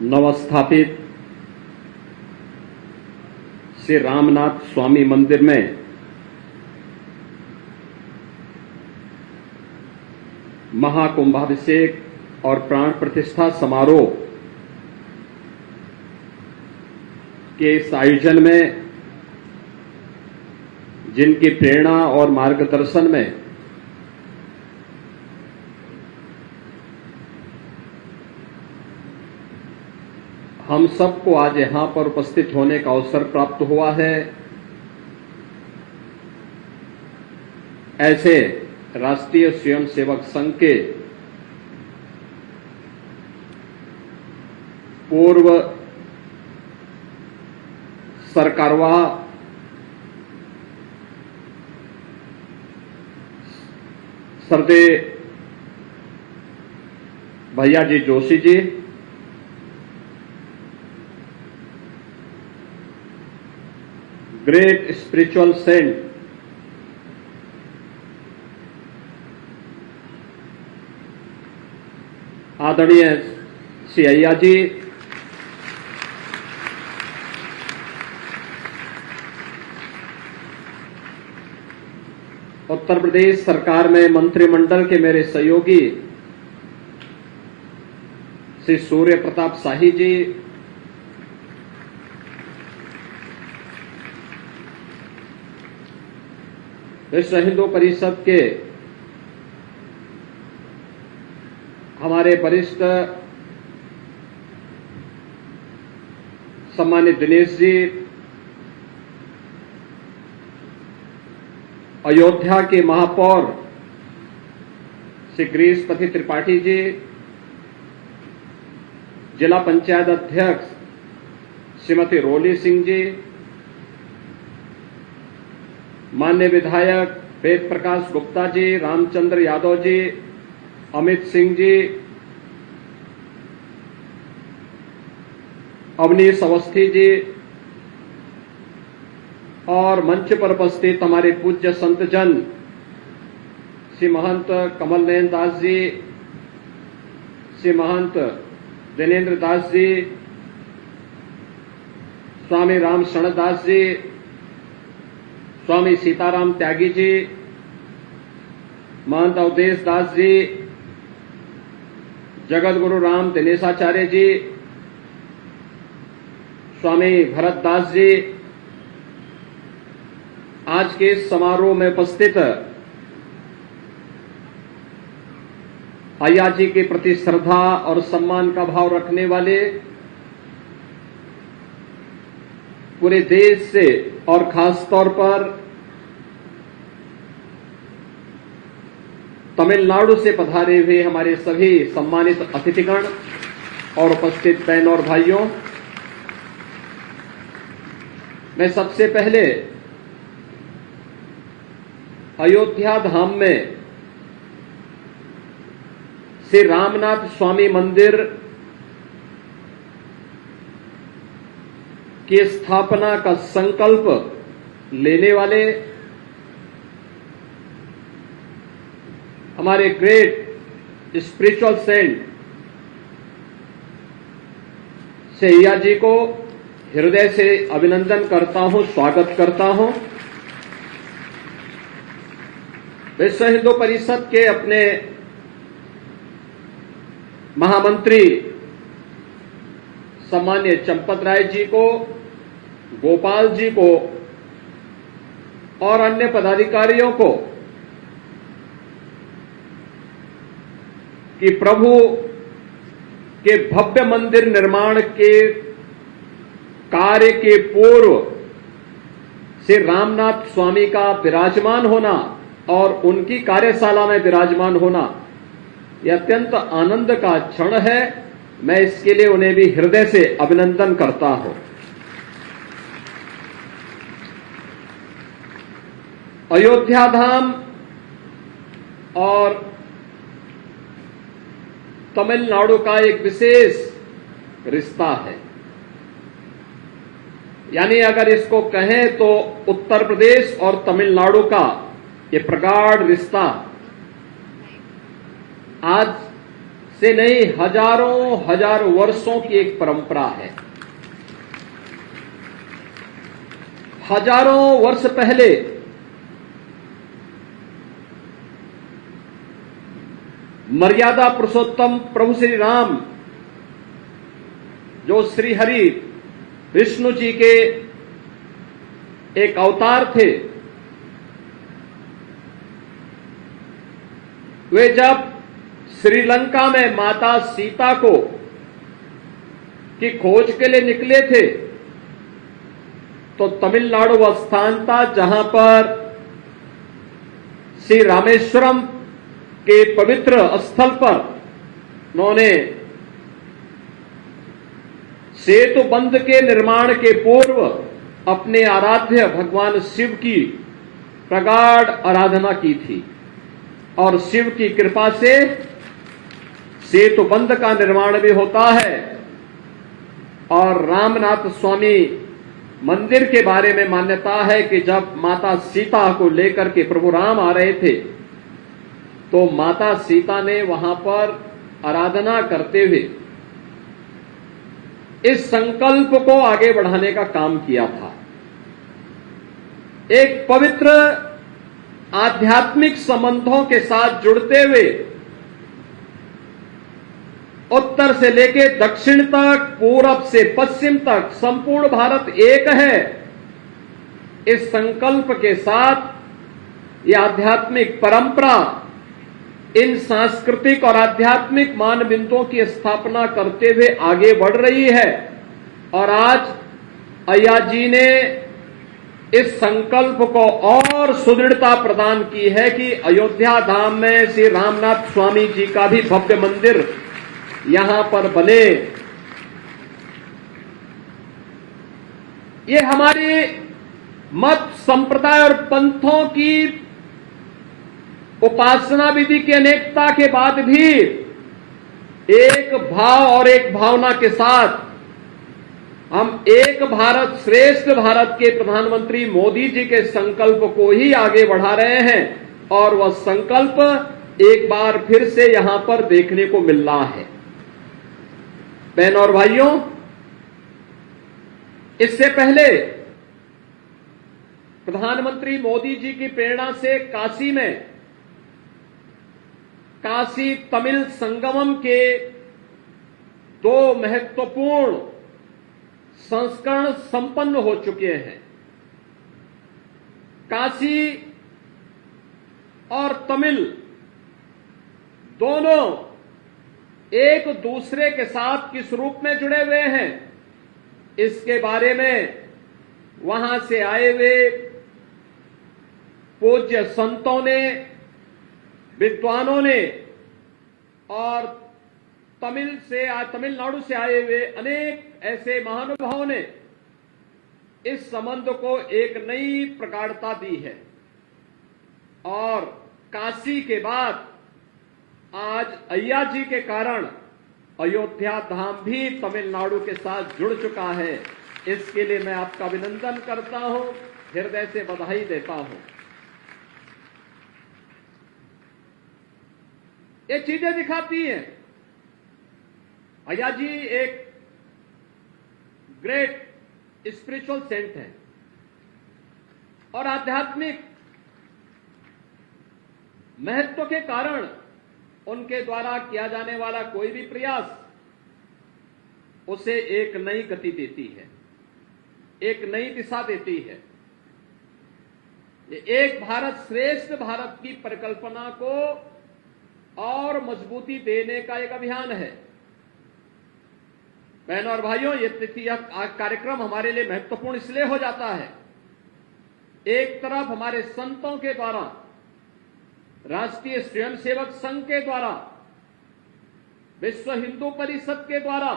नवस्थापित श्री रामनाथ स्वामी मंदिर में महाकुंभाभिषेक और प्राण प्रतिष्ठा समारोह के इस आयोजन में जिनकी प्रेरणा और मार्गदर्शन में हम सबको आज यहां पर उपस्थित होने का अवसर प्राप्त हुआ है, ऐसे राष्ट्रीय स्वयंसेवक संघ के पूर्व सरकारवाह सरदेय भैया ji Joshi ji, great spiritual Saint आदरणीय श्री अय्या जी, उत्तर प्रदेश सरकार में मंत्रिमंडल के मेरे सहयोगी श्री सूर्य प्रताप शाही जी, विश्व हिंदू परिषद के हमारे वरिष्ठ सम्मानित दिनेश जी, अयोध्या के महापौर श्री गिरीशपति त्रिपाठी जी, जिला पंचायत अध्यक्ष श्रीमती रोली सिंह जी, माननीय विधायक वेद प्रकाश गुप्ता जी, रामचंद्र यादव जी, अमित सिंह जी, अवनीश अवस्थी जी और मंच पर उपस्थित हमारे पूज्य संतजन श्री महंत कमल नयन दास जी, श्री महंत दिनेन्द्र दास जी, स्वामी राम शरण दास जी, स्वामी सीताराम त्यागी जी, महंत अवधेश दास जी, जगत गुरु राम दिनेशाचार्य जी, स्वामी भरत दास जी, आज के इस समारोह में उपस्थित अय्या जी के प्रति श्रद्धा और सम्मान का भाव रखने वाले पूरे देश से और खास तौर पर तमिलनाडु से पधारे हुए हमारे सभी सम्मानित अतिथिगण और उपस्थित बहनों और भाइयों, मैं सबसे पहले अयोध्या धाम में श्री रामनाथ स्वामी मंदिर की स्थापना का संकल्प लेने वाले हमारे ग्रेट स्पिरिचुअल सेंट श्री अय्या जी को हृदय से अभिनंदन करता हूं, स्वागत करता हूं। विश्व हिंदू परिषद के अपने महामंत्री सम्मान्य चंपत राय जी को, गोपाल जी को और अन्य पदाधिकारियों को कि प्रभु के भव्य मंदिर निर्माण के कार्य के पूर्व श्री रामनाथ स्वामी का विराजमान होना और उनकी कार्यशाला में विराजमान होना यह अत्यंत आनंद का क्षण है। मैं इसके लिए उन्हें भी हृदय से अभिनंदन करता हूं। अयोध्या धाम और तमिलनाडु का एक विशेष रिश्ता है, यानी अगर इसको कहें तो उत्तर प्रदेश और तमिलनाडु का ये प्रगाढ़ रिश्ता आज से नहीं, हजारों हजारों वर्षों की एक परंपरा है। हजारों वर्ष पहले मर्यादा पुरुषोत्तम प्रभु श्री राम, जो श्री हरि विष्णु जी के एक अवतार थे, वे जब श्रीलंका में माता सीता को की खोज के लिए निकले थे, तो तमिलनाडु वह स्थान था जहां पर श्री रामेश्वरम के पवित्र स्थल पर उन्होंने सेतु बंध के निर्माण के पूर्व अपने आराध्य भगवान शिव की प्रगाढ़ आराधना की थी और शिव की कृपा से सेतु बंध का निर्माण भी होता है। और रामनाथ स्वामी मंदिर के बारे में मान्यता है कि जब माता सीता को लेकर के प्रभु राम आ रहे थे, तो माता सीता ने वहां पर आराधना करते हुए इस संकल्प को आगे बढ़ाने का काम किया था। एक पवित्र आध्यात्मिक संबंधों के साथ जुड़ते हुए उत्तर से लेकर दक्षिण तक, पूरब से पश्चिम तक संपूर्ण भारत एक है। इस संकल्प के साथ यह आध्यात्मिक परंपरा इन सांस्कृतिक और आध्यात्मिक मानबिंदुओं की स्थापना करते हुए आगे बढ़ रही है। और आज अय्या जी ने इस संकल्प को और सुदृढ़ता प्रदान की है कि अयोध्या धाम में श्री रामनाथ स्वामी जी का भी भव्य मंदिर यहां पर बने। ये हमारी मत, संप्रदाय और पंथों की उपासना विधि की अनेकता के बाद भी एक भाव और एक भावना के साथ हम एक भारत श्रेष्ठ भारत के प्रधानमंत्री मोदी जी के संकल्प को ही आगे बढ़ा रहे हैं। और वह संकल्प एक बार फिर से यहां पर देखने को मिल रहा है। बहनों और भाइयों, इससे पहले प्रधानमंत्री मोदी जी की प्रेरणा से काशी में काशी तमिल संगमम के दो महत्वपूर्ण संस्करण संपन्न हो चुके हैं। काशी और तमिल दोनों एक दूसरे के साथ किस रूप में जुड़े हुए हैं, इसके बारे में वहां से आए हुए पूज्य संतों ने, विद्वानों ने और तमिलनाडु से आए हुए अनेक ऐसे महानुभावों ने इस संबंध को एक नई प्रगाढ़ता दी है। और काशी के बाद आज अय्या जी के कारण अयोध्या धाम भी तमिलनाडु के साथ जुड़ चुका है। इसके लिए मैं आपका अभिनंदन करता हूं, हृदय से बधाई देता हूं। ये चीजें दिखाती हैं अय्या जी एक ग्रेट स्पिरिचुअल सेंट है और आध्यात्मिक महत्व के कारण उनके द्वारा किया जाने वाला कोई भी प्रयास उसे एक नई गति देती है, एक नई दिशा देती है। ये एक भारत श्रेष्ठ भारत की परिकल्पना को और मजबूती देने का एक अभियान है। बहनों और भाइयों, यह कार्यक्रम हमारे लिए महत्वपूर्ण इसलिए हो जाता है, एक तरफ हमारे संतों के द्वारा, राष्ट्रीय स्वयंसेवक संघ के द्वारा, विश्व हिंदू परिषद के द्वारा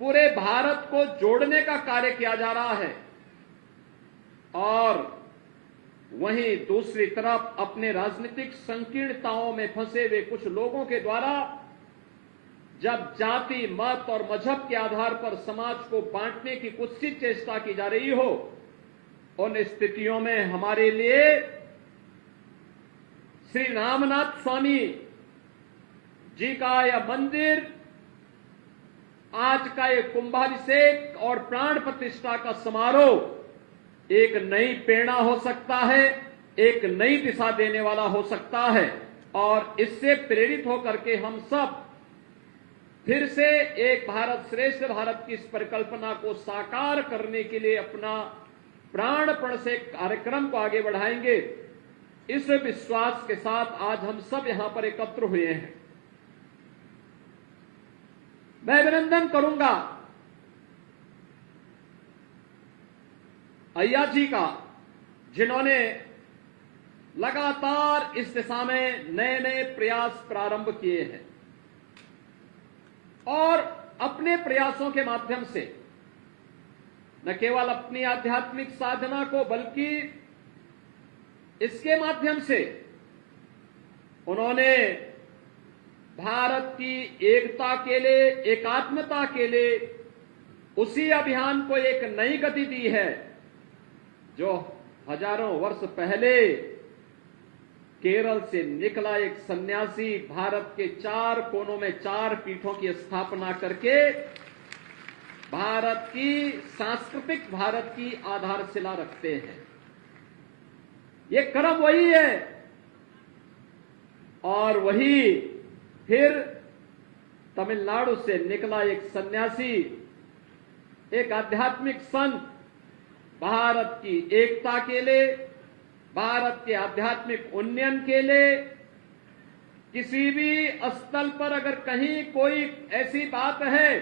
पूरे भारत को जोड़ने का कार्य किया जा रहा है, और वहीं दूसरी तरफ अपने राजनीतिक संकीर्णताओं में फंसे हुए कुछ लोगों के द्वारा जब जाति, मत और मजहब के आधार पर समाज को बांटने की कुत्सित चेष्टा की जा रही हो, उन स्थितियों में हमारे लिए श्री रामनाथ स्वामी जी का यह मंदिर, आज का ये कुंभाभिषेक और प्राण प्रतिष्ठा का समारोह एक नई प्रेरणा हो सकता है, एक नई दिशा देने वाला हो सकता है और इससे प्रेरित होकर के हम सब फिर से एक भारत श्रेष्ठ भारत की इस परिकल्पना को साकार करने के लिए अपना प्राणपण से कार्यक्रम को आगे बढ़ाएंगे। इस विश्वास के साथ आज हम सब यहां पर एकत्र हुए हैं। मैं अभिनंदन करूंगा अय्या जी का, जिन्होंने लगातार इस दिशा में नए नए प्रयास प्रारंभ किए हैं और अपने प्रयासों के माध्यम से न केवल अपनी आध्यात्मिक साधना को बल्कि इसके माध्यम से उन्होंने भारत की एकता के लिए, एकात्मता के लिए उसी अभियान को एक नई गति दी है जो हजारों वर्ष पहले केरल से निकला एक सन्यासी भारत के 4 कोनों में 4 पीठों की स्थापना करके भारत की सांस्कृतिक भारत की आधारशिला रखते हैं। ये क्रम वही है और वही फिर तमिलनाडु से निकला एक सन्यासी, एक आध्यात्मिक संत भारत की एकता के लिए, भारत के आध्यात्मिक उन्नयन के लिए किसी भी स्थल पर अगर कहीं कोई ऐसी बात है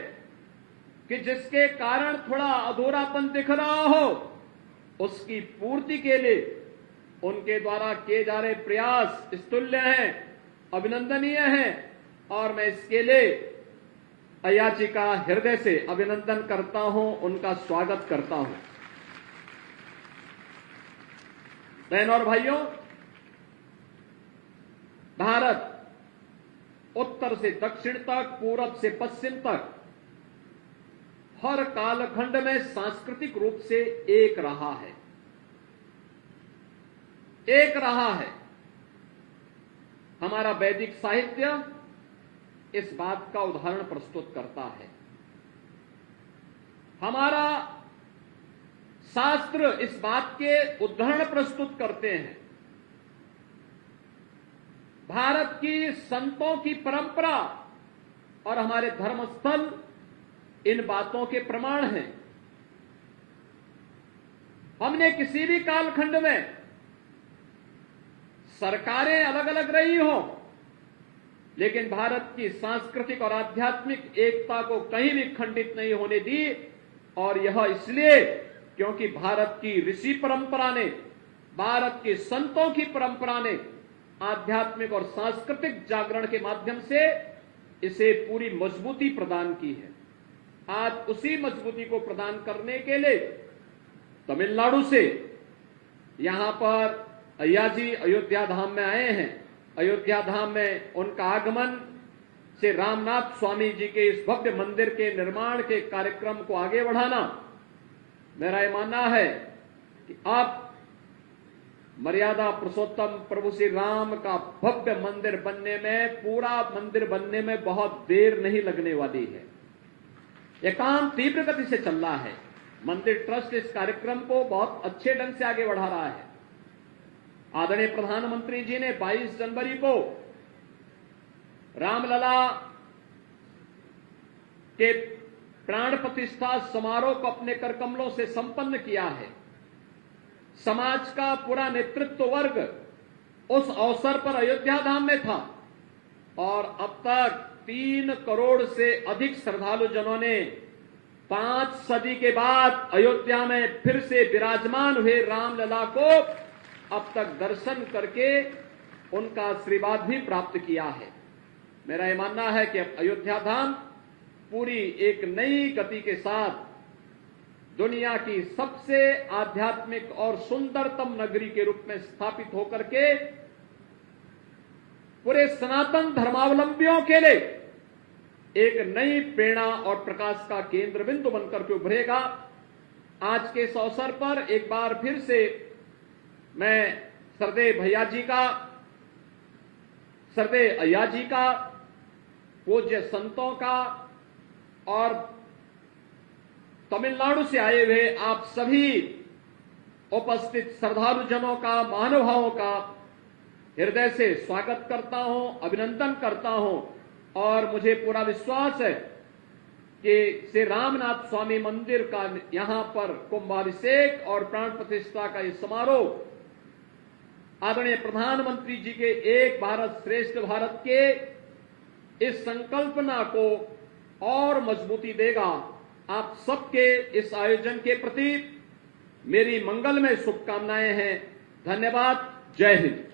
कि जिसके कारण थोड़ा अधूरापन दिख रहा हो, उसकी पूर्ति के लिए उनके द्वारा किए जा रहे प्रयास स्तुल्य हैं, अभिनंदनीय हैं और मैं इसके लिए अय्या जी का हृदय से अभिनंदन करता हूं, उनका स्वागत करता हूं। बहनों और भाइयों, भारत उत्तर से दक्षिण तक, पूरब से पश्चिम तक हर कालखंड में सांस्कृतिक रूप से एक रहा है, एक रहा है। हमारा वैदिक साहित्य इस बात का उदाहरण प्रस्तुत करता है। हमारा शास्त्र इस बात के उदाहरण प्रस्तुत करते हैं। भारत की संतों की परंपरा और हमारे धर्मस्थल इन बातों के प्रमाण हैं। हमने किसी भी कालखंड में सरकारें अलग अलग रही हो, लेकिन भारत की सांस्कृतिक और आध्यात्मिक एकता को कहीं भी खंडित नहीं होने दी और यह इसलिए क्योंकि भारत की ऋषि परंपरा ने, भारत के संतों की परंपरा ने आध्यात्मिक और सांस्कृतिक जागरण के माध्यम से इसे पूरी मजबूती प्रदान की है। आज उसी मजबूती को प्रदान करने के लिए तमिलनाडु से यहां पर अय्या जी अयोध्या धाम में आए हैं। अयोध्या धाम में उनका आगमन से रामनाथ स्वामी जी के इस भव्य मंदिर के निर्माण के कार्यक्रम को आगे बढ़ाना, मेरा यह मानना है कि अब मर्यादा पुरुषोत्तम प्रभु श्री राम का भव्य मंदिर बनने में, पूरा मंदिर बनने में बहुत देर नहीं लगने वाली है। यह काम तीव्र गति से चल रहा है। मंदिर ट्रस्ट इस कार्यक्रम को बहुत अच्छे ढंग से आगे बढ़ा रहा है। आदरणीय प्रधानमंत्री जी ने 22 जनवरी को रामलला के प्राण प्रतिष्ठा समारोह को अपने करकमलों से संपन्न किया है। समाज का पूरा नेतृत्व वर्ग उस अवसर पर अयोध्या धाम में था और अब तक 3 करोड़ से अधिक श्रद्धालु जनों ने 5 सदी के बाद अयोध्या में फिर से विराजमान हुए रामलला को अब तक दर्शन करके उनका आशीर्वाद भी प्राप्त किया है। मेरा यह मानना है कि अब अयोध्या धाम पूरी एक नई गति के साथ दुनिया की सबसे आध्यात्मिक और सुंदरतम नगरी के रूप में स्थापित होकर के पूरे सनातन धर्मावलंबियों के लिए एक नई प्रेरणा और प्रकाश का केंद्र बिंदु बनकर के उभरेगा। आज के इस अवसर पर एक बार फिर से मैं श्रद्धेय भैया जी का, श्रद्धेय अय्या जी का पूज्य संतों का और तमिलनाडु से आए हुए आप सभी उपस्थित श्रद्धालुजनों का, महानुभावों का हृदय से स्वागत करता हूं, अभिनंदन करता हूं और मुझे पूरा विश्वास है कि श्री रामनाथ स्वामी मंदिर का यहां पर कुंभाभिषेक और प्राण प्रतिष्ठा का ये समारोह आदरणीय प्रधानमंत्री जी के एक भारत श्रेष्ठ भारत के इस संकल्पना को और मजबूती देगा। आप सबके इस आयोजन के प्रति मेरी मंगलमय शुभकामनाएं हैं। धन्यवाद। जय हिंद।